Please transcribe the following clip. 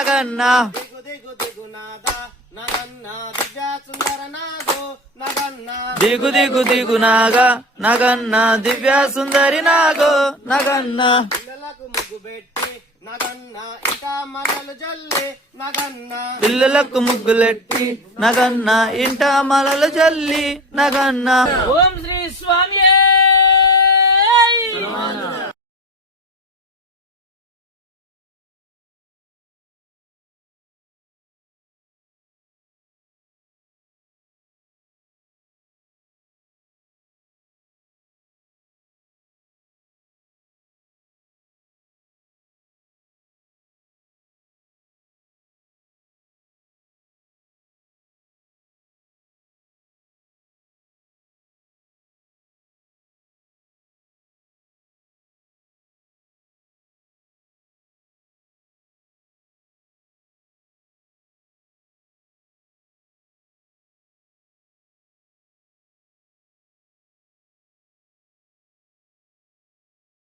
నగన్న దిగు దిగు దిగు నాదా నగన్న దివ్య సుందర నాగో నగన్న దిగు దిగు దిగు నాగా నగన్న దివ్య సుందరి నాగో నగన్న పిల్లలకు ముగ్గు పెట్టి నగన్న ఇంకా మరలు జల్లి నగన్న పిల్లలకు ముగ్గులెట్టి నగన్న ఇంట మలలు జల్లి నగన్న ఓం